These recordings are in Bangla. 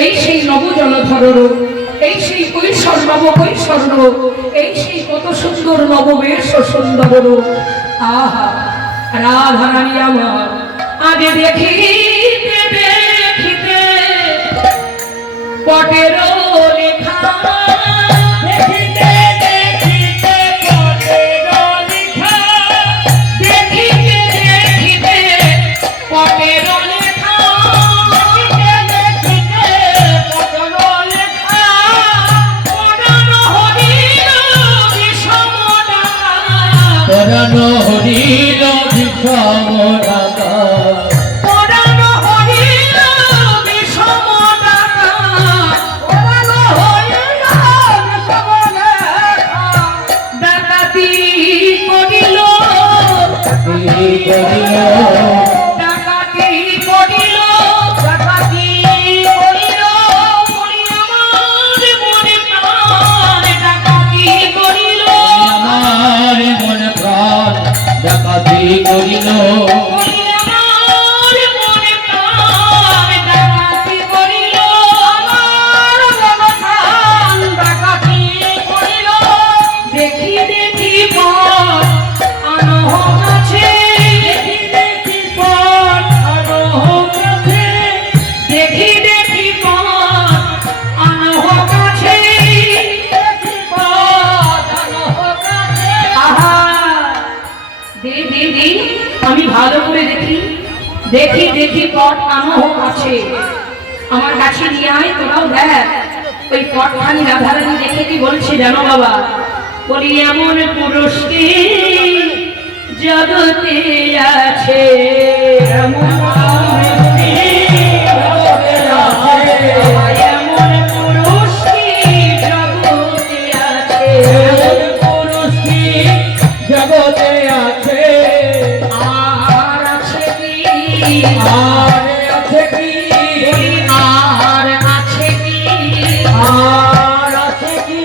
এই সেই নবজলধর, এই সেই কৈশোর নব কৈশোর, এই সেই কত সুন্দর নববেশ সুন্দর। আহা রাধারানী আমার আগে দেখিতে দেখিতে পটের লেখা, দেখিতে দেখিতে পটের লেখা, দেখিতে দেখিতে পটের লেখা, দেখিতে পটের লেখা, পরানো হরিল বিষম ডাকা, পরানো হরিল বিষম ডাকা, পরানো হরিল বিষম ডাকা, পরানো হরিল বিষম ডাকা, ডাকাতি করিল, করিল ডাকাতি করিল, ডাকাতি করিল, করি আমার মনে প্রাণ, ডাকাতি করিল, আমার মনে প্রাণ ডাকাতি করিল, করি আমার মনে প্রাণ, ডাকাতি করিল, আমার মনে প্রাণ, ডাকাতি করিল। দেখি দেখি পথ আনহ কাছে, দেখি দেখি পথ আনহ কাছে, দেখি দেখি পথ আনহ কাছে, দেখি পথ আনহ কাছে। আহা দে দে দে, আমি ভালো করে দেখি, দেখি দেখি পথ আনহ কাছে, আমার কাছে নিয়ে আয়, তোরাও দেখ ওই পথখানি রাধারানী দেখে কি বলছে জানো বাবা? বলি এমন পুরুষ কি জগতে আছে, এমন পুরুষ কি জগতে আছে, এমন পুরুষ কি জগতে আছে, এমন পুরুষ কি জগতে আছে, আর আছে কি, আর আছে কি, আর আছে কি, আর আছে কি,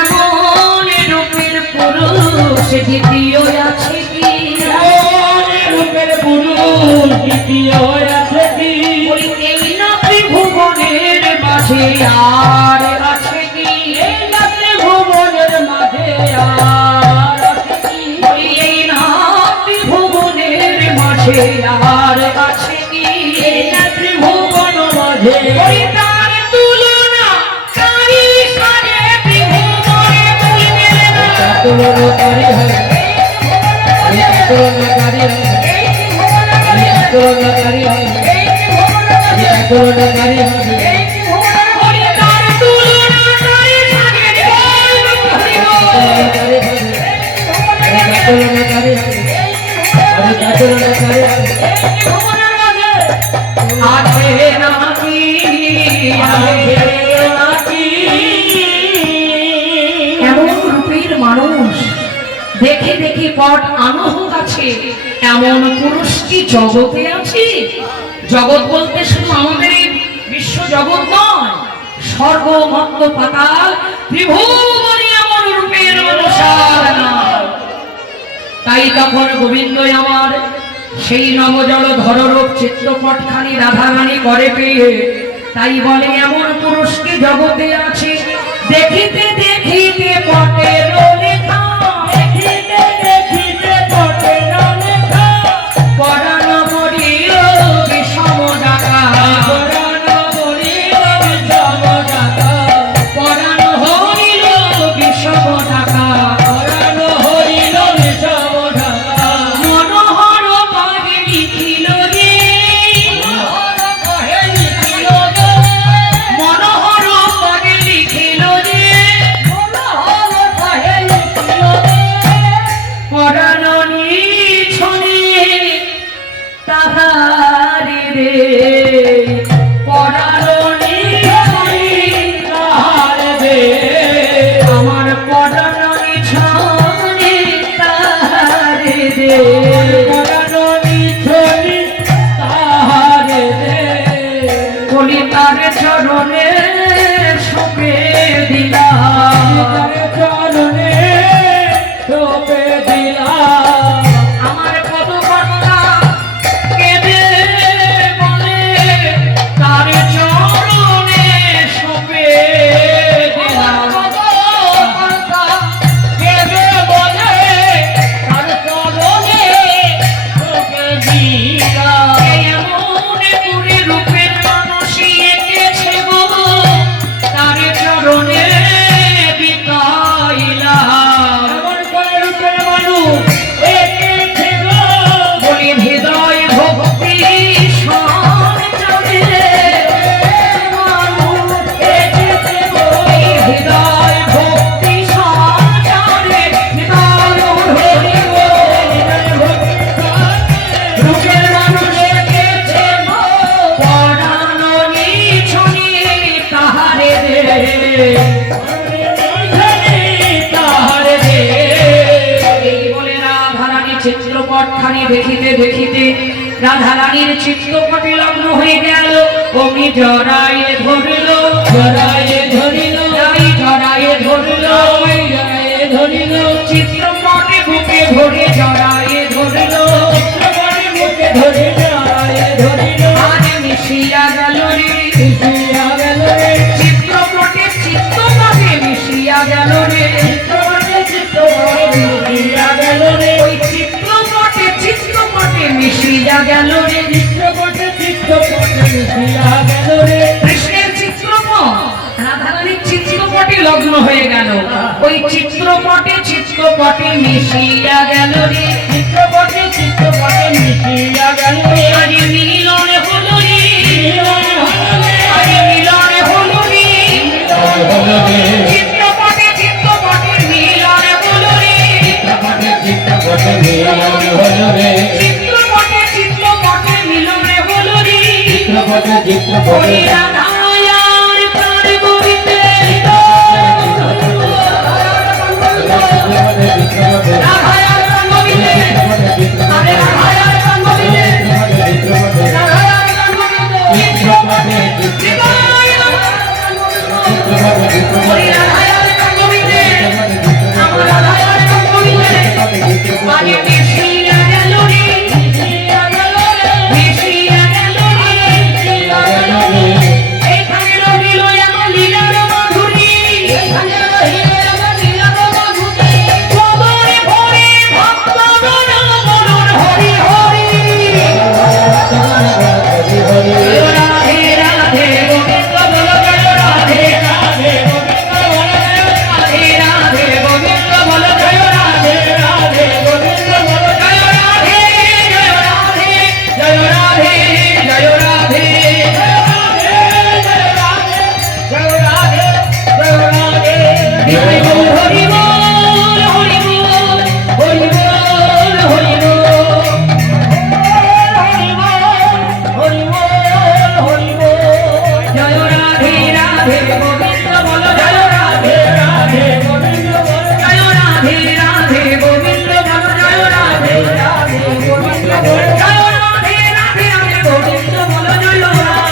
এমন রূপের পুরুষ দ্বিতীয় আছে কি, এমন রূপের পুরুষ দ্বিতীয় আছে কি, বলি এই না ত্রিভুবনের মাঝে আর আছে কি, এই না ত্রিভুবনের মাঝে আর আছে কি, বলি এই না ত্রিভুবনের মাঝে আর আছে কি, এই না ত্রিভুবন মাঝে বলি তার তুলনা কারি সাথে ত্রিভুবনে তুলবে না, তুলনাকারী হয়, তুলনাকারী হয়, এই ত্রিভুবনে তুলনাকারী হয়, এই ত্রিভুবনে তুলনাকারী হয়, বলি তার তুলনা কারি সাথে ত্রিভুবনে তুলনাকারী হয়, তুলনাকারী হয়, তুলনাকারী হয়, আছে নাকি, আছে নাকি এমন রূপের মানুষ দেখে দেখে পট আনহ আছে, এমন পুরুষ কি জগতে আছে? জগৎ বলতে শুধু আমাদের এই বিশ্ব জগৎ নয়, স্বর্গ মর্ত পাতাল ত্রিভুবনে এমন রূপের মানুষ আর নাই। তাই তখন গোবিন্দ আমার সেই নবজলধর রূপ চিত্রপটখানি রাধারানী করে পেয়ে তাই বলে এমন পুরুষ কি জগতে আছে, দেখিতে দেখিতে পটের লেখা, দেখিতে দেখিতে পটের লেখা, পরানো মরিল বিষম ডাকা, পরানো হরিল বিষম ডাকা, পরানো হরিল বিষম ডাকা, পরানো হরিল বিষম ডাকা, মনোহর পাগে লিখিল রে, মনোহর কহে লিখিল রে, মনোহর পাগে লিখিল রে, মনোহর কহে লিখিল রে, পরানো নিছনে তাহারে রে, পরানো নিছনে তাহারে রে, আমার পরানো নিছনে তাহারে রে, পরানো নিছনি তাহারে রে, বলি তার চরণে সুপে দিলাম, তার চরণে টোপে দিলা, আমার কত কর্তা কেঁদে বলে তার চরণ খানি দেখিতে দেখিতে রাধা রানীর চিত্তপটে লগ্ন হয়ে গেল। অমনি জড়ায়ে ধরিল, জড়ায়ে ধরিল, যাই জড়ায়ে ধরিল, জড়ায়ে ধরিল, চিত্রপটে বুকে ধরে জড়ায়ে ধরিল, চিত্রপটে বুকে ধরে জড়ায়ে ধরিল, আরে মিশিয়া গেল রে, মিশিয়া গেল রে, চিত্রপটে চিত্তপটে মিশিয়া গেল রে, চিত্রপটে চিত্রপটে মিশিয়া গেল রে, ওই চিত্রপটে চিত্রপটে মিশিয়া গেল রে, চিত্রপটে চিত্রপটে মিশিয়া গেল রে, কৃষ্ণের চিত্রপট রাধারানীর চিত্রপটে লগ্ন হয়ে গেল। ওই চিত্রপটে চিত্রপটে মিশিয়া গেল রে, চিত্রপটে চিত্রপটে মিশিয়া গেল রে, আরে মিলনে হলো রে, মিলন হলো রে, আরে মিলনে হলো রে, হলো রে, চিত্রপটে চিত্রপটে মিলনে হলো রে, চিত্রপটে চিত্রপটে মিলন হলো রে, চিত্রপটে চিত্রপটে মিলনে হলো রে, চিত্রপটে চিত্রপটে ওই রাধায়ার প্রাণ গোবিন্দে, রাধায়ার প্রাণ গোবিন্দে, আরে রাধায়ার প্রাণ গোবিন্দে, রাধায়ার প্রাণ গোবিন্দে, ওই রাধায়ার প্রাণ গোবিন্দে, আমার রাধায়ার প্রাণ গোবিন্দে, আরে মিশিয়া গেল রে, মিশিয়া গেল রে, এখানে রহিল আমার লীলার মাধুরী, এখানে রহিল আমার লীলার মাধুরী, কবরে ভরে ভক্তগণ বলুন হরি হরি, রাধে রাধে গোবিন্দ বল জয় রাধে, রাধে রাধে গোবিন্দ বল জয় রাধে, জয় রাধে জয় রাধে জয় রাধে, হরি বল হরি বল হরি বল, হরি বল হরি বল, জয় রাধে রাধে গোবিন্দ বল জয় রাধে, জয় রাধে রাধে গোবিন্দ বল জয় রাধে, জয় রাধে রাধে রাধে গোবিন্দ বল জয় রাধে,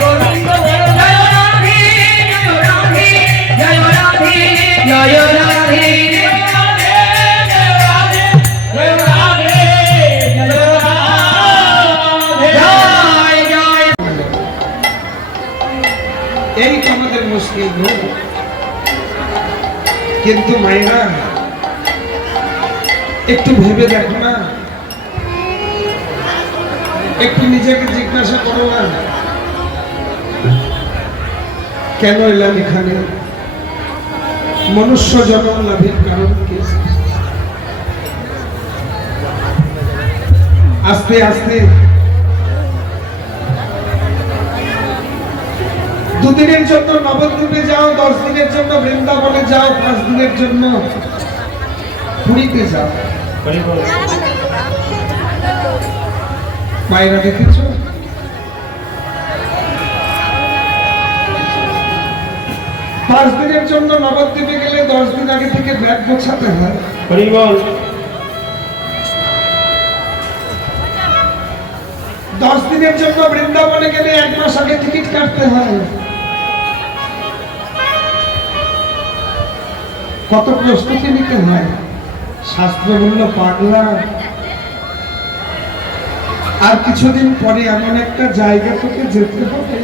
জয় রাধে জয় রাধে জয় রাধে, জয় জয়। এই তো আমাদের মুশকিল গো। কিন্তু মাইনা একটু ভেবে দেখো না, একটু নিজেকে জিজ্ঞাসা করো না, কেন এলাম এখানে, মনুষ্য জন্ম লাভের কারণ কি? আস্তে আস্তে দুদিনের জন্য নবদ্বীপে যাও, 10 দিনের জন্য বৃন্দাবনে যাও, 5 দিনের জন্য পুরীতে যাও। মায়েরা দেখেছো, 5 দিনের জন্য নবদ্বীপে গেলে 10 দিন আগে থেকে ব্যাগ গোছাতে হয়। 10 দিনের জন্য বৃন্দাবনে গেলে 1 মাস আগে টিকিট কাটতে হয়। কত প্রস্তুতি নিতে হয়। শাস্ত্র বলল পাগলা, আর কিছুদিন পরে এমন একটা জায়গা থেকে যেতে হবে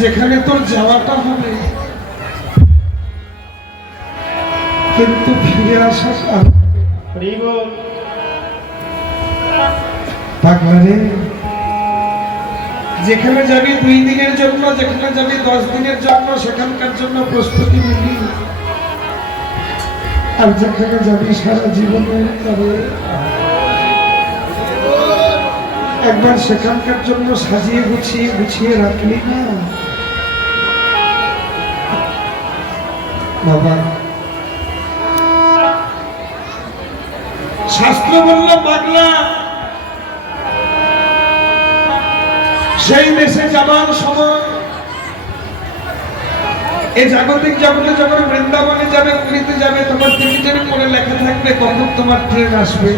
যেখানে তোর যাওয়াটা হবে, কিন্তু ফিরে আসাটা পাগলা রে। যেখানে যাবি 2 দিনের জন্য, যেখানে যাবি 10 দিনের জন্য, সেখানকার জন্য প্রস্তুতি নিবি, আর যেখানে যাবি সারা জীবনের তবে একবার সেখানকার জন্য সাজিয়ে গুছিয়ে রাখলি না বাবা। শাস্ত্র বলল পাগলা, সেই দেশে যাবার সময় এই জাগতিক জগতে যখন বৃন্দাবনে যাবে, পুরীতে যাবে, তোমার টিকিটের উপরে লেখা থাকবে কখন তোমার ট্রেন আসবে,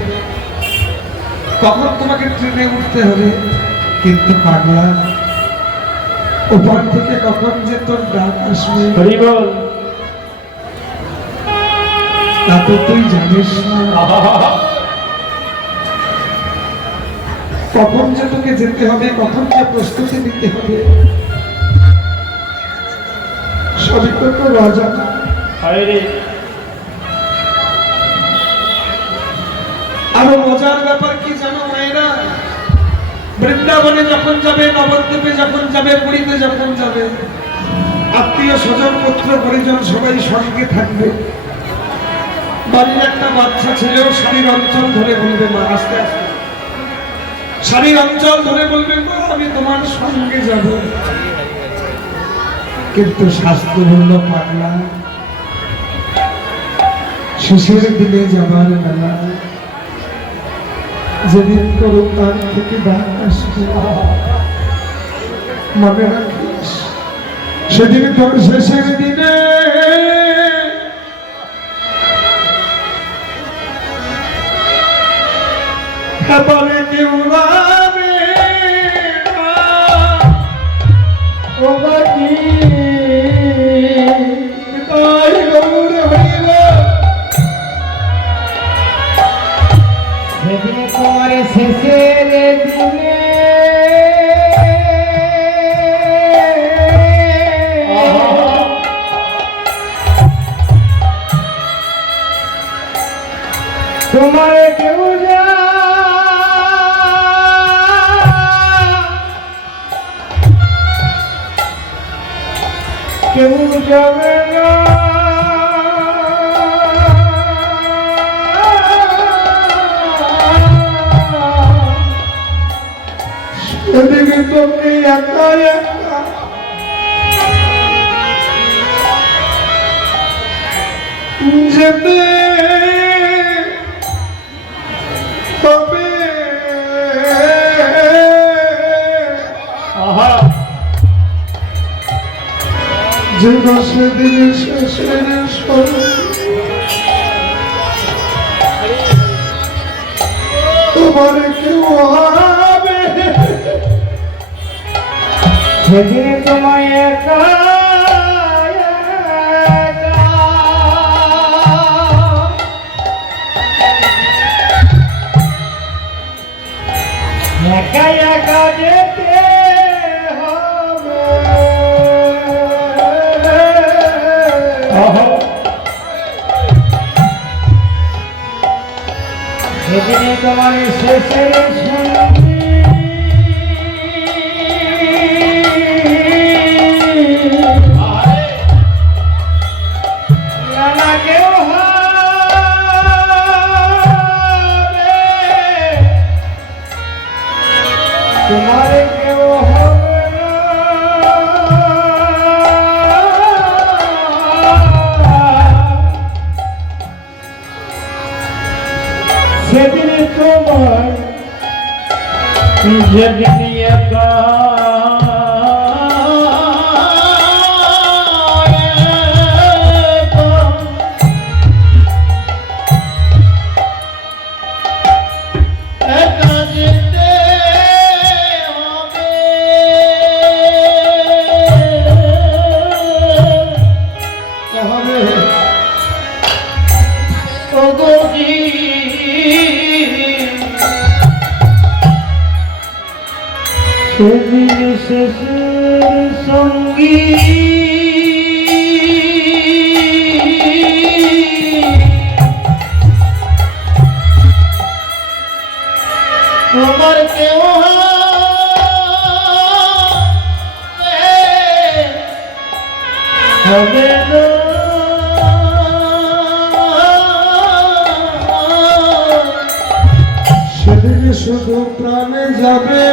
কখন তোমাকে ট্রেনে উঠতে হবে। কিন্তু পাগলা, ওপার থেকে কখন যে তোর ডাক আসবে হরি বল। তা তো তুই জানিস না। কখন যে তোকে যেতে হবে, কখন যে প্রস্তুতি নিতে হবে, সবই তো তোর অজানা। আরে আরো মজার ব্যাপার কি জানো মায়েরা, বৃন্দাবনে যখন যাবে, নবদ্বীপে যখন যাবে, পুরীতে যখন যাবে, আত্মীয় স্বজন পুত্র পরিজন সবাই সঙ্গে থাকবে। বাড়ির একটা বাচ্চা ছেলেও শাড়ির অঞ্চল ধরে বলবে, মা আস্তে আস্তে, শাড়ির অঞ্চল ধরে বলবে, মা আমি তোমার সঙ্গে যাব। কিন্তু শাস্ত্র বলল, পাগলা, শেষের দিনে যাবার বেলা যেদিন করো তার থেকে ডাক আসবে, মনে রাখিস সেদিন তোর শেষের দিনে খাবারে কেউ রাবে না। ও বাকি তাই গৌর হইল সেদিন তোমার শেষের দিনে তোমার কেউ কেউ যাবে না। সেদিকে তোকে একা একা যেতে হবে। যে সেদিন শেষের তোমার কেউ হবে, সেদিন তোমায় একা একা একা যেতে হবে। সেদিন তোমার শেষের সঙ্গী না কেউ হবে, তোমার কেউ হবে না। সেদিন তোমার যেদিন একা একা যেতে হবে। ওগো সেদিন শেষের সঙ্গী তোমার কেউ হবে না। সেদিন শুধু প্রাণে যাবে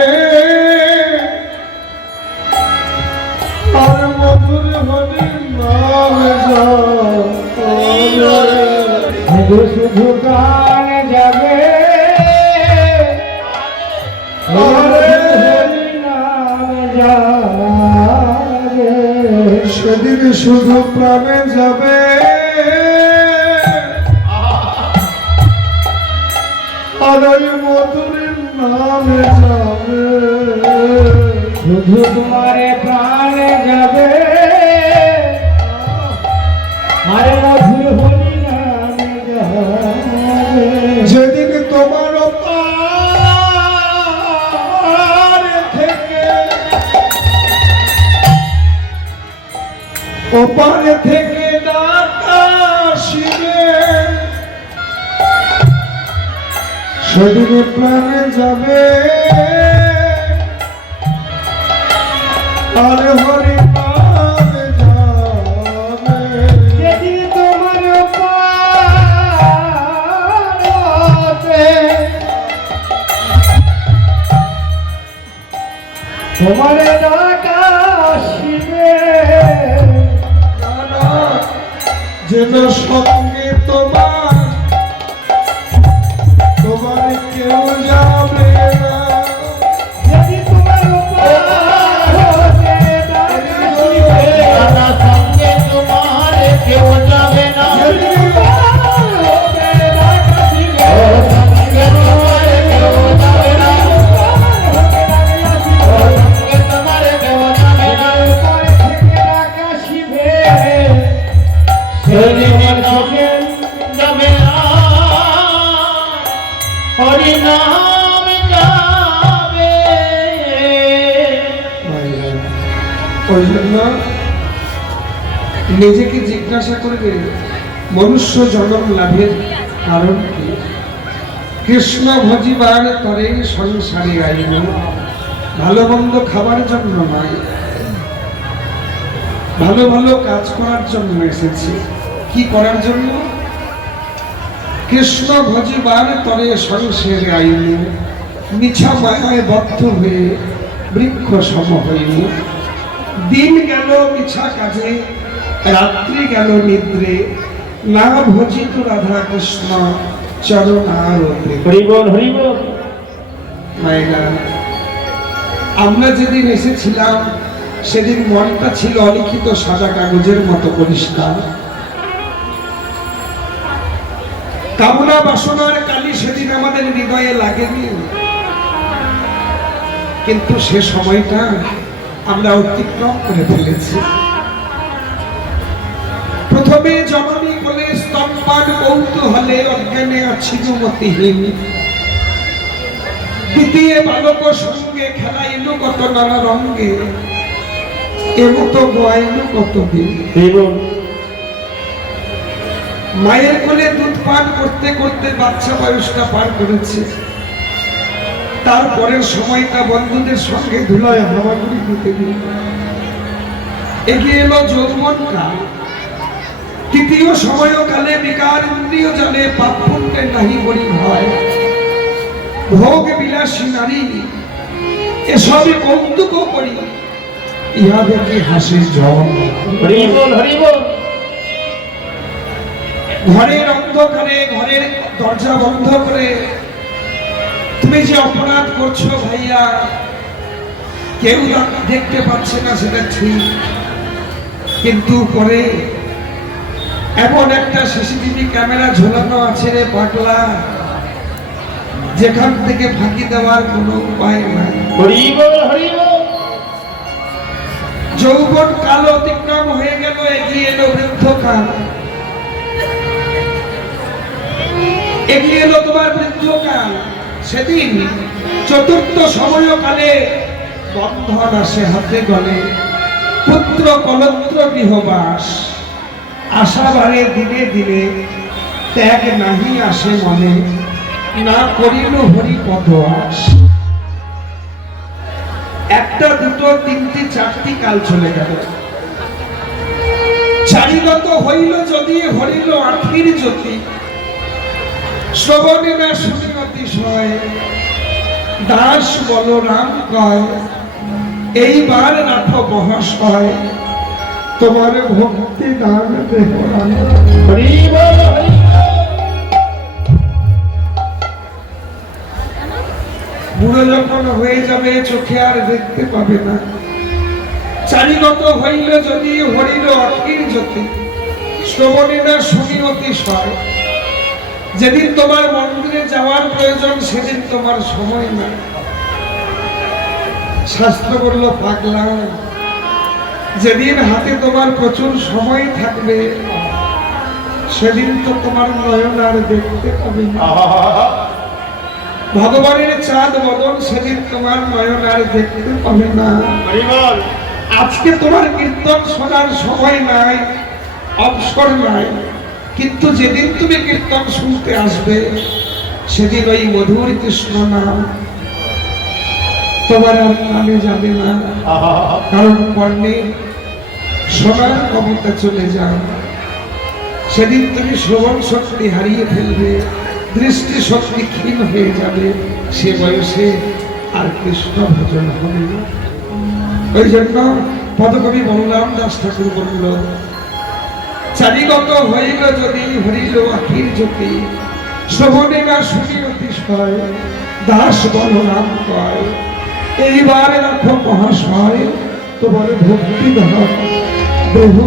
আর মধুর হরির নাম শুধু শুধু গান যাবে হরি নাম যাবে। সেদিন সেদিন শুধু প্রাণে যাবে আর ওই মধুরীর নামে যাবে, শুধু তোমারে প্রাণে যাবে আরে মধুর হরি নামে যাবে। যেদিন তোমার ওপার থেকে ওপারে থেকে ডাক আসিবে, সেদিন প্রাণে যাবে আর হরি নামে যাবে। যেদিন তোমার পাতে তোমার ডাক আসিবে, যেন সঙ্গে তোমার তোমার কেউ যাবে না। যেদিন তোমার পাতে ডাক আসিবে, সঙ্গে তোমার কেউ যাবে না। যেদিন তোমার ডাক আসিবে, সঙ্গে তোমার কেউ যাবে না। সঙ্গে তোমার কেউ যাবে না। উপরে থেকে ডাক আসিবে, সেদিন চোখে যাবে না, হরি নাম যাবে। ওই জন্য নিজেকে জিজ্ঞাসা করবে মনুষ্য জন্ম লাভের কারণ কি? কৃষ্ণ ভজিবার তরে সংসারে আইন, ভালো মন্দ খাবার জন্য নয়, ভালো ভালো কাজ করার জন্য এসেছি। কি করার জন্য? কৃষ্ণ ভজিবার তরে সংসারে আইন, মিছা মায়ায় বদ্ধ হয়ে বৃক্ষ সম হইনি। দিন গেল মিছা কাজে, রাত্রি গেল নিদ্রে, না ভজিত রাধা কৃষ্ণ চরণারতে। হরিবল হরিবল। মায়েরা, আমরা যেদিন এসেছিলাম সেদিন মনটা ছিল অলিখিত সাদা কাগজের মতো পরিষ্কার। কামনা বাসনার কালি সেদিন আমাদের হৃদয়ে লাগেনি, কিন্তু সে সময়টা আমরা অতিক্রম করে ফেলেছি। প্রথমে জননী কোলে স্তম্ভান কৌতূহলে অজ্ঞানে আছি মতিহীন, দ্বিতীয় বালক সঙ্গে খেলাইলু কত নানা রঙ্গে, এমতো গোয়াইলু কত দিন। মায়ের কোলে দুধ পান করতে করতে বাচ্চা বয়সটা পার করেছে। তারপরের সময়টা বন্ধুদের সঙ্গে ধুলায় হামাগুড়ি দিতে দিন। এগিয়ে এলো যৌবন কাল। তৃতীয় সময়কালে বিকার ইন্দ্রিয় জানে পাপ পুণ্যে নাহি বড়ি হয়। ভোগ বিলাসী নারী এসবে কৌতুক করি, ইহা দেখে হাসে জন। হরিবল হরিবল। ঘরের অন্ধকারে ঘরের দরজা বন্ধ করে তুমি যে অপরাধ করছো ভাইয়া, কেউ দেখতে পাচ্ছে না সেটা ঠিক, কিন্তু পরে এমন একটা সিসিটিভি ক্যামেরা ঝোলানো আছে রে পাগলা, যেখান থেকে ফাঁকি দেওয়ার কোনো উপায় নাই। হরিবল হরিবল। যৌবন কাল অতিক্রম হয়ে গেল, এগিয়ে এলো বৃদ্ধকাল। এগিয়ে এলো তোমার বৃদ্ধকাল। সেদিন চতুর্থ সময়কালে বন্ধন আসে হাতে গলে, পুত্র কলত্র গৃহবাস। আশা বাড়ে দিনে দিনে, ত্যাগ নাহি আসে মনে, না করিল হরি পদবাস। একটা দুটো তিনটি চারটি কাল চলে গেল। চারিগত হইল যদি হরিল আখির জ্যোতি, শ্রবণে না শুনি অতিশয়, দাস বলরাম কয় এইবার রাখো মহাশয়, তোমার ভক্তি দান দেহ। হরিবল হরিবল। বুড়ো যখন হয়ে যাবে চোখে আর দেখতে পাবে না, চারিগত হইল যদি হরিল অখির জ্যোতি, শ্রবণে না শুনি অতিশয়। যেদিন তোমার মন্দিরে যাওয়ার প্রয়োজন সেদিন তোমার সময় না। শাস্ত্র বলল পাগলা, যেদিন হাতে তোমার প্রচুর সময় থাকবে সেদিন তো তোমার নয়ন আর দেখতে পাবে না। ভগবানের চাঁদ বদন সেদিন তোমার নয়ন আর দেখতে পাবে না। আজকে তোমার কীর্তন শোনার সময় নাই, অবসর নাই, কিন্তু যেদিন তুমি কীর্তন শুনতে আসবে সেদিন ওই মধুর কৃষ্ণ নাম তোমার আর কানে যাবে না। কারণ কর্ণের শোনার ক্ষমতা চলে যায়। সেদিন তুমি শ্রবণ শক্তি হারিয়ে ফেলবে, দৃষ্টি শক্তি ক্ষীণ হয়ে যাবে। সে বয়সে আর কৃষ্ণ ভজন হবে না। ওই জন্য পদকবি বলরাম দাস ঠাকুর বলল, চারিগত হইল যদি হরিল আখির জ্যোতি, শ্রবণে না শুনি অতিশয়। দাস বলরাম কয়, এইবার রাখো মহাশয় তোমার ভক্তি ধর বহু।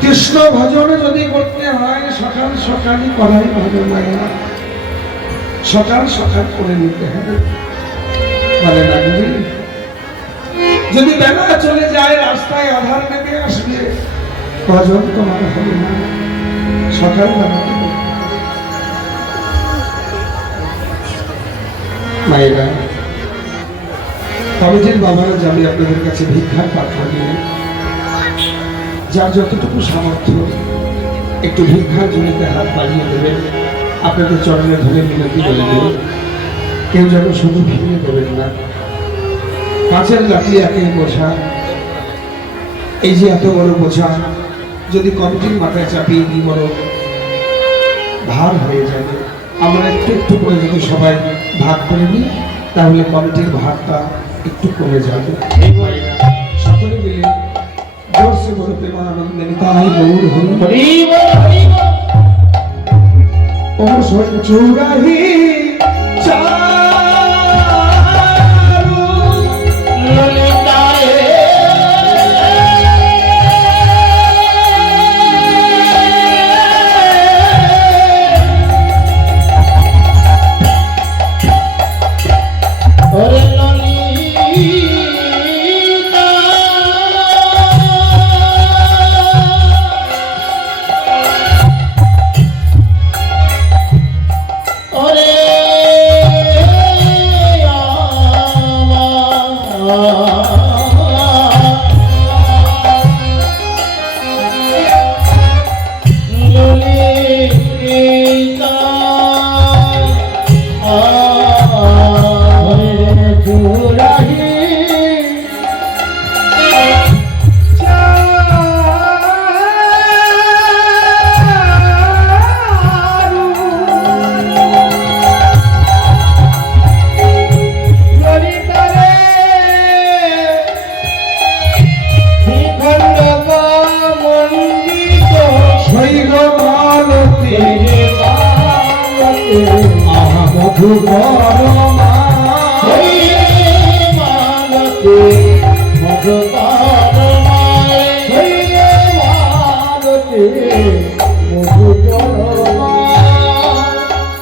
কৃষ্ণ ভজন যদি করতে হয় সকাল সকালই করাই ভালো লাগে না, সকাল সকাল করে নিতে হবে। ভালো লাগবে যদি বেলা চলে যায়, রাস্তায় আধার নেমে আসবে, ভজন তোমার হবে না। সকাল বেলা মায়েরা, কমিটির বাবারা যাবে আপনাদের কাছে ভিক্ষার পাত্র নিয়ে। যার যতটুকু সামর্থ্য একটু ভিক্ষার জমিতে হাত বাড়িয়ে দেবেন। আপনাদের চরণে ধরে মিনতি করবেন, কেউ যেন শুধু ফিরিয়ে দেবেন না। কাঁচের লাঠি একই বোঝা, এই যে এত বড় বোঝা যদি কমিটির মাথায় চাপিয়ে দিই বড় ভার হয়ে যাবে। আমরা একটু একটু করে যদি সবাই ভাগ করে নিই তাহলে কমিটির ভারটা একটু কমে যাবে। সকলে মিলে জোরসে বলে প্রেমানন্দে নিতাই গৌর হরি হরি। ও সঞ্চুরাহি চারু ললিতায় ওরে ললিতা ওরে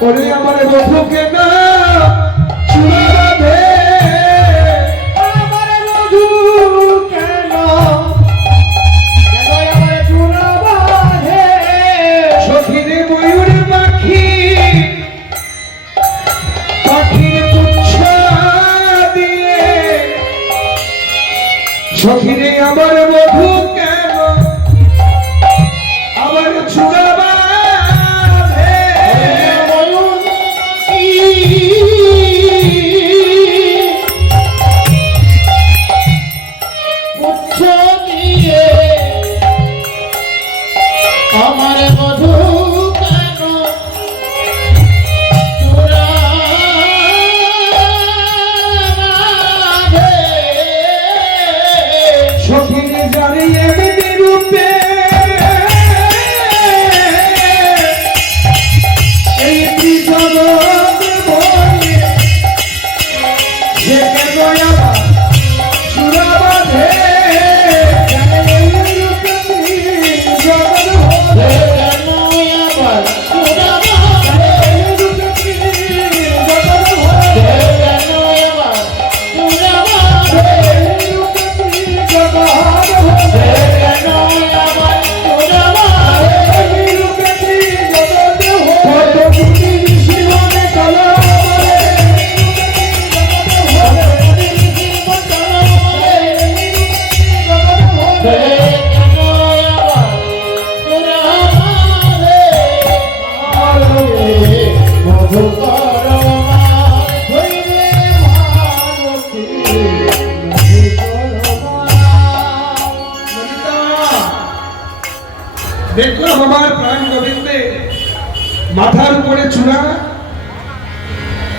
ওরে আমার বধুকে না চুরাবে, আমার বধু কেন আমার চুরাবে। সখিরে ময়ূর পাখি পাখির তুচ্ছ দিয়ে, সখিরে আমার বধু কেন আমার চুরাবে। আমার মধু কেন চুরাবে। সখিরে জানিয়ে এমনি রূপে এই জগৎ বলে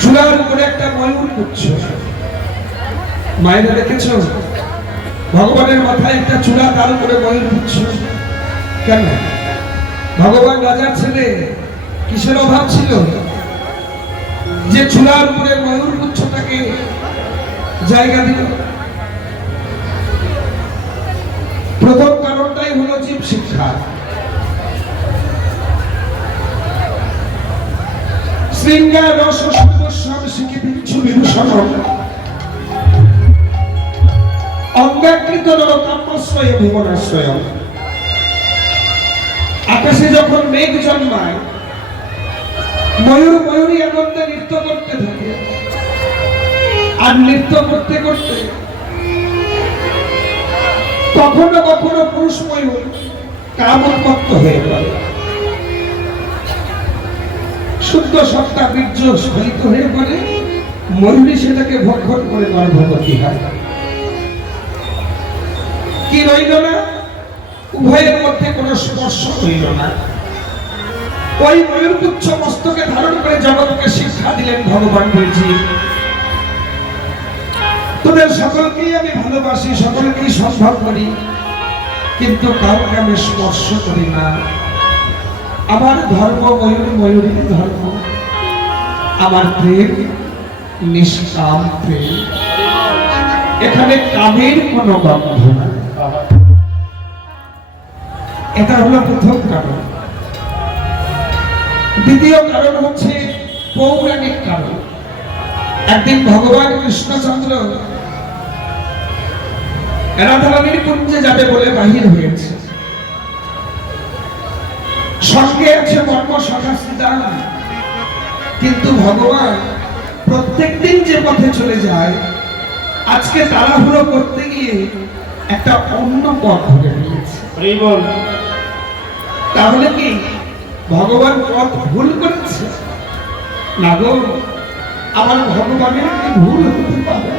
চূড়ার উপরে একটা ময়ূর পুচ্ছ। মায়েরা দেখেছো ভগবানের মাথায় একটা চূড়া, তার উপরে ময়ূর পুচ্ছ কেন? ভগবান রাজার ছেলে, কিসের অভাব ছিল যে চূড়ার উপরে ময়ূর পুচ্ছটাকে জায়গা দিল? প্রথম কারণটাই হলো জীব শিক্ষা। শৃঙ্গার রস সর্বস্বম শিখি বিচ্ছু বিভূষণম অঙ্গাকৃত নরকাম্যশ্রয় ভুবনাশ্রয়। আকাশে যখন মেঘ জন্মায়, ময়ূর ময়ূরী আনন্দে নৃত্য করতে থাকে, আর নৃত্য করতে করতে কখনো কখনো পুরুষ ময়ূর কামোন্মত্ত হয়ে পড়ে, শুদ্ধ সত্তা বীর্য স্খলিত হয়ে পড়ে, ময়ূরী সেটাকে ভক্ষণ করে গর্ভবতী হয়। কি রইল না? উভয়ের মধ্যে কোনো স্পর্শ রইল না। ওই ময়ূরপুচ্ছ মস্তকে ধারণ করে জগৎকে শিক্ষা দিলেন ভগবান। বলছি তোদের সকলকেই আমি ভালোবাসি, সকলকেই সম্ভব করি, কিন্তু কাউকে আমি স্পর্শ করি না। আমার ধর্ম ময়ূর, ময়ূরীর ধর্ম। আমার প্রেম নিষ্কাম প্রেম, এখানে কামের কোনো গন্ধ না। এটা হলো প্রথম কারণ। দ্বিতীয় কারণ হচ্ছে পৌরাণিক কারণ। একদিন ভগবান কৃষ্ণচন্দ্র রাধারানীর কুঞ্জে যাবে বলে বাহির হয়েছে। সঙ্গে আছে মর্ম সখা শ্রীদান, কিন্তু ভগবান প্রত্যেকদিন যে পথে চলে যায়, আজকে তাড়াহুড়ো করতে গিয়ে একটা অন্য পথ ধরে নিয়েছে। তাহলে কি ভগবান পথ ভুল করেছে? না গো, আমার ভগবানের কি ভুল হতে পারে?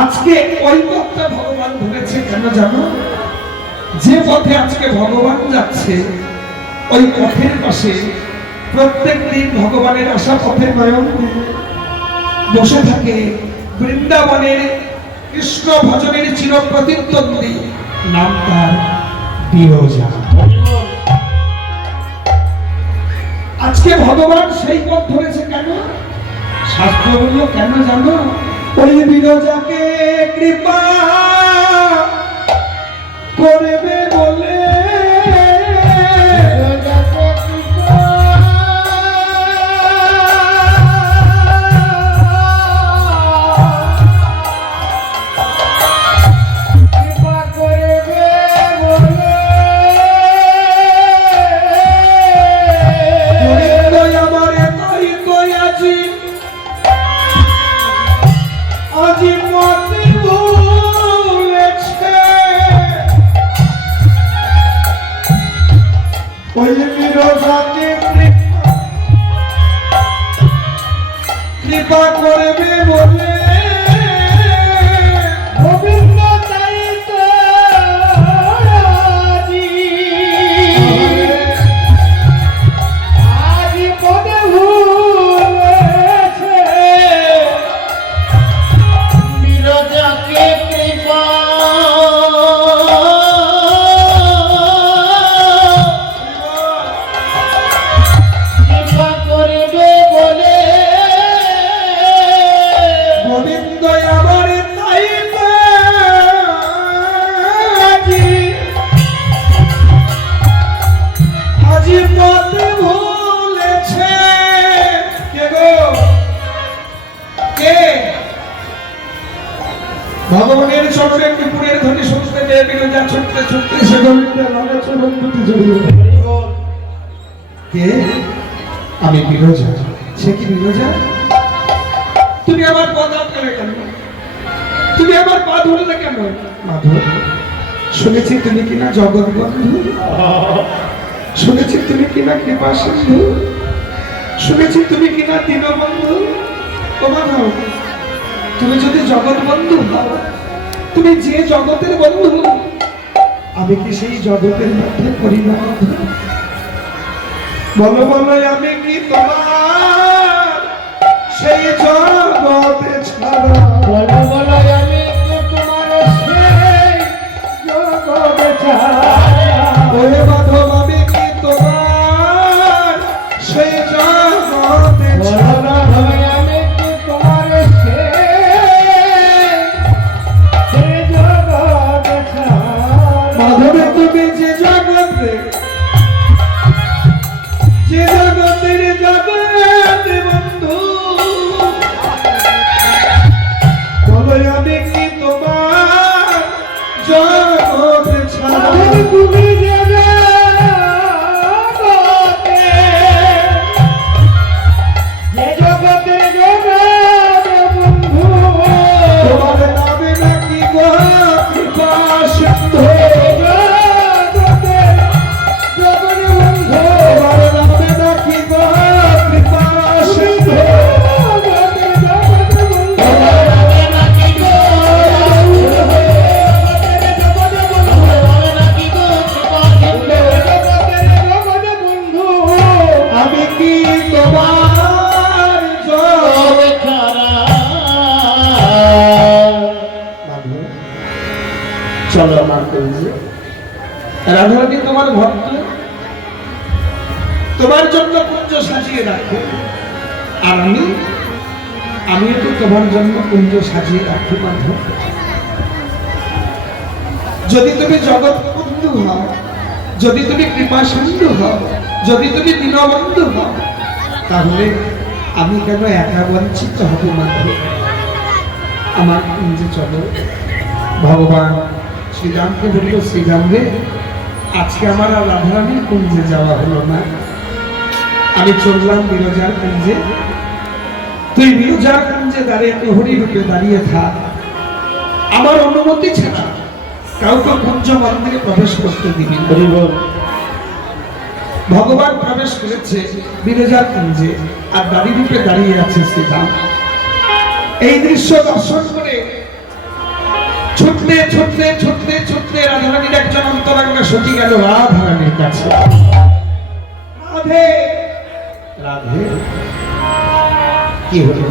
আজকে ওই পথটা ভগবান ধরেছে কেন জানো? যে পথে আজকে ভগবান যাচ্ছে, ওই পথের পাশে প্রত্যেক দিন ভগবানের আশা পথে নয়ন বসে থাকে বৃন্দাবনের কৃষ্ণ ভজনের চির প্রতিদ্বন্দ্বী, নাম তার বিরজা। আজকে ভগবান সেই পথ ধরেছে কেন? শাস্ত্র বলল কেন জানো? ওই বিরজাকে কৃপা করবে বলে কৃপা করবে বলে গোবিন্দ তাই তো আজ পদে ভুলেছে বিরজাকে কৃপা ভগবানের চরণের বিপুরের ধ্বনি শুনতে পেয়ে বিরজা ছুটতে ছুটতে সে গোবিন্দের রঙে চরণ দুটি জড়িয়ে কে? আমি বিরজা। সে কি বিরজা? তুমি আমার পা ধরলে কেন? তুমি আমার পা ধরলে কেন? মাধব, শুনেছি তুমি কিনা জগৎ বন্ধু, শুনেছি তুমি কিনা কৃপা সিন্ধু, শুনেছি তুমি কিনা দীনবন্ধু। তোমার তুমি যদি জগৎ বন্ধু হও, তুমি যে জগতের বন্ধু, আমি কি সেই জগতের মধ্যে পরিণত? বলো বলো আমি কি তোমার জগতে ছাড়া আমি কি তোমার সে জগৎ ছাড়া মাধবে তুমি যে জগতে যে জগতের জগতে বন্ধু বলো আমি কি তোমার জগতে ছাড়া তুমি যে জগতে বন্ধু তোমার নামে নাকি গো কৃপা সিন্ধু তোমার নামে নাকি গো কৃপা সিন্ধু আমি কি তোমার জগতে চলো আমার কইছে রাধারানী তোমার ভক্ত তোমার জন্য কুঞ্জ সাজিয়ে রাখো আর আমি তো তোমার জন্য কুঞ্জ সাজিয়ে রাখি মাধব যদি তুমি জগৎ বন্ধু হও যদি তুমি কৃপা সিন্ধু হও যদি তুমি দীনবন্ধু হও তাহলে আমি কেন একা বঞ্চিত হব মাধব আমার কুঞ্জে চলো ভগবান শ্রীরামকে বলল শ্রীরাম রে আজকে আমার আর রাধারানীর কুঞ্জে যাওয়া হলো না আমি চললাম বিরজার কুঞ্জে তুই বিরজার কুঞ্জে দাঁড়িয়ে প্রহরী রূপে দাঁড়িয়ে থাক আমার অনুমতি ছাড়া কাউকে কুঞ্জ মন্দিরে প্রবেশ করতে দিবি না। ভগবান প্রবেশ করেছে বিরজার কুঞ্জে আর দাঁড়ি রূপে দাঁড়িয়ে আছে শ্রীরাম এই দৃশ্য দর্শন করে ছুটতে ছুটতে ছুটতে ছুটতে রাধারানীর একজন অন্তরাঙ্গা সখী গেল রাধারানীর কাছে রাধে রাধে কি হলো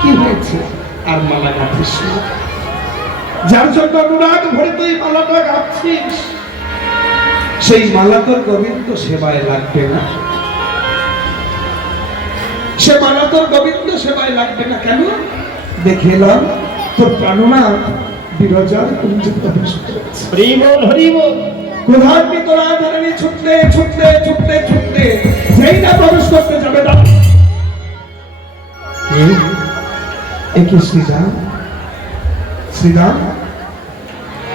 কি হয়েছে আর মালা গাঁথিস না? যার জন্য অনুরাগ ভরে তুই মালাটা গাঁথছিস সেই মালা তোর গোবিন্দ সেবায় লাগবে না সে মালা তোর গোবিন্দ সেবায় লাগবে না কেন দেখে এলাম তোর প্রাণনাথ বিরজার কুঞ্জে প্রবেশ করেছে ক্রোধান্বিত রাধারানী ছুটতে ছুটতে ছুটতে ছুটতে যেই না প্রবেশ করতে যাবে না একে শ্রীরাম শ্রীরাম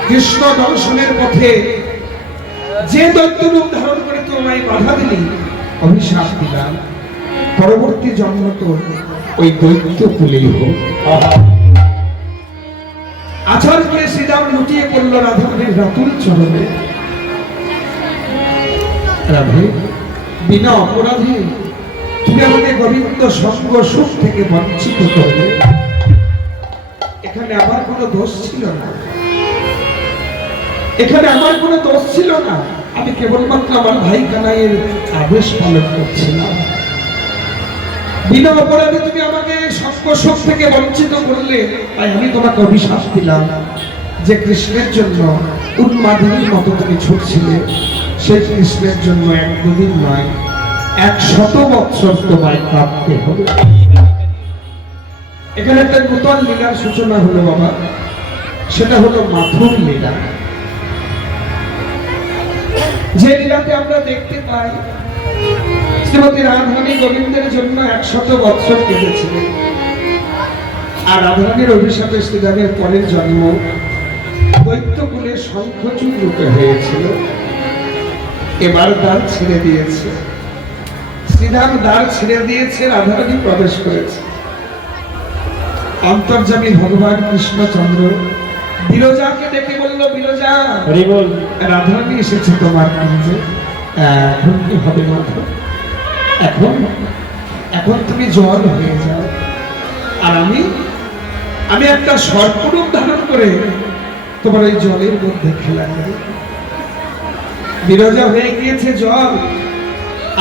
কৃষ্ণ দর্শনের পথে যে দৈত্য রূপ ধারণ করে তোমায় বাধা দিলি অভিশাপ দিলাম পরবর্তী জন্ম তোর ওই দৈত্য কুলেই হোক আচারকে শ্রীরাম লুটিয়ে পড়ল রাধারানীর রাতুল চরণে রাধে বিনা অপরাধে তুমি আমাকে গোবিন্দ সঙ্গ সুখ থেকে বঞ্চিত করলে এখানে আমার কোনো দোষ ছিল না এখানে আমার কোনো দোষ ছিল না আমি কেবলমাত্র আমার ভাই কানাইয়ের আদেশ পালন করছিলাম বিনা অপরাধে তুমি আমাকে সঙ্গ সুখ থেকে বঞ্চিত করলে তাই আমি তোমাকে অভিশাপ দিলাম যে কৃষ্ণের জন্য উন্মাদিনীর মতো তুমি ছুটছিলে সেই কৃষ্ণের জন্য এক দুদিন নয় 100 বৎসর তোমায় কাঁদতে হবে এখানে একটা নূতন লীলার সূচনা হলো বাবা সেটা হলো মাথুর লীলা যে লীলাতে আমরা দেখতে পাই শ্রীমতী রাধারানী গোবিন্দের জন্য 100 বৎসর কেঁদেছিলেন আর রাধারানীর অভিশাপে শ্রীরামের পরের জন্ম দৈত্যকুলে শঙ্খচূড় রূপে হয়েছিল এবার দ্বার ছেড়ে দিয়েছে শ্রীরাম দ্বার ছেড়ে দিয়েছে রাধারানী প্রবেশ করেছে অন্তর্যামী ভগবান কৃষ্ণচন্দ্র বিরজাকে ডেকে বলল বিরজা রাধারানী এসেছে তোমার কুঞ্জে এখন কি হবে মাথা এখন এখন তুমি জল হয়ে যাও আর আমি একটা সর্পরূপ ধারণ করে তোমার ওই জলের মধ্যে খেলা করি বিরজা হয়ে গিয়েছে জল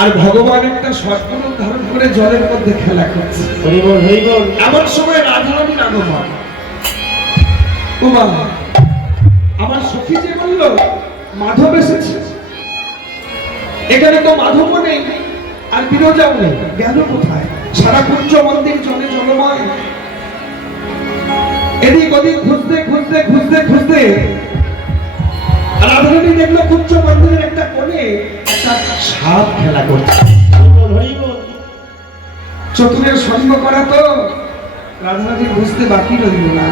আর ভগবান একটা সর্পরূপ ধারণ করে জলের মধ্যে খেলা করছে এমন সময় রাধারানীর আগমন আমার সখী যে বলল মাধব এসেছে এখানে তো মাধব নেই আর বিরজাও নেই, গেল কোথায়? সারা কুঞ্জ মন্দির জলে জলময়। এদিক ওদিক খুঁজতে খুঁজতে খুঁজতে খুঁজতে রাধারানী দেখলো কুঞ্জ মন্দিরের একটা কোণে একটা সাপ খেলা করছে। চতুরের সঙ্গ করা তো রাধারানী বুঝতে বাকি রইল না,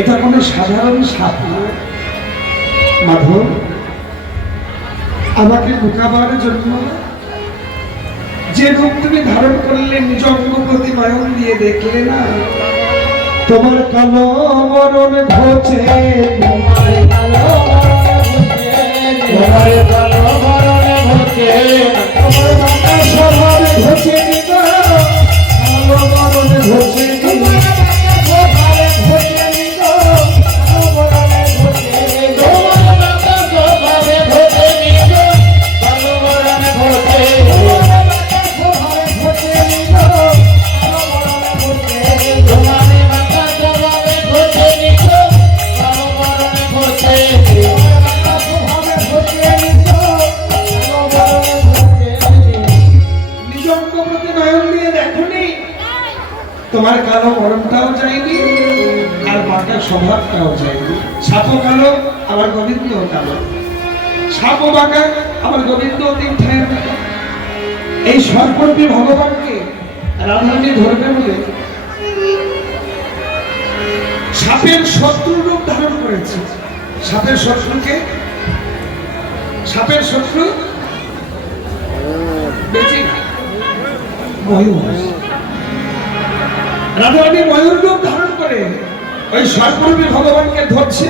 এটা কোনো সাধারণ সাপ না। মাধব, আমাকে লুকাবার জন্য যে রূপ তুমি ধারণ করলে, নিজ অঙ্গ প্রতি নয়ন দিয়ে দেখলে না, তোমার কালো মরণ ঘোচে, তোমার কালো মরণ ঘোচে, তোমার মাতা স্বভাব ঘোচে দিবা, কালো মরণ ঘোচে দিবা, তোমার ঘোচে দিবা, কালো মরণ ঘোচে দিবা, তোমার মাতা স্বভাব ঘোচে দিবা, কালো মরণ ঘোচে দিবা, তোমার ঘোচে দিবা, কালো মরণ ঘোচে দিবা, তোমার মাতা স্বভাব ঘোচে দিবা, কালো মরণ ঘোচে দিবা, তোমার কালো মরণটাও যায়নি আর বাঁকা স্বভাবটাও যায়নি। সাপও কালো, আমার গোবিন্দ কালো, সাপও বাঁকা, আমার গোবিন্দ তীর্থের। এই সর্বর্পী ভগবানকে রাধারানী ধরবে বলে সাপের শত্রু রূপ ধারণ করেছে। সাপের শত্রুকে, সাপের শত্রু বেঁচে ময়ূর। রাধারানী ময়ূর রূপ ধারণ করে ওই সর্বরূপী ভগবানকে ধরছে।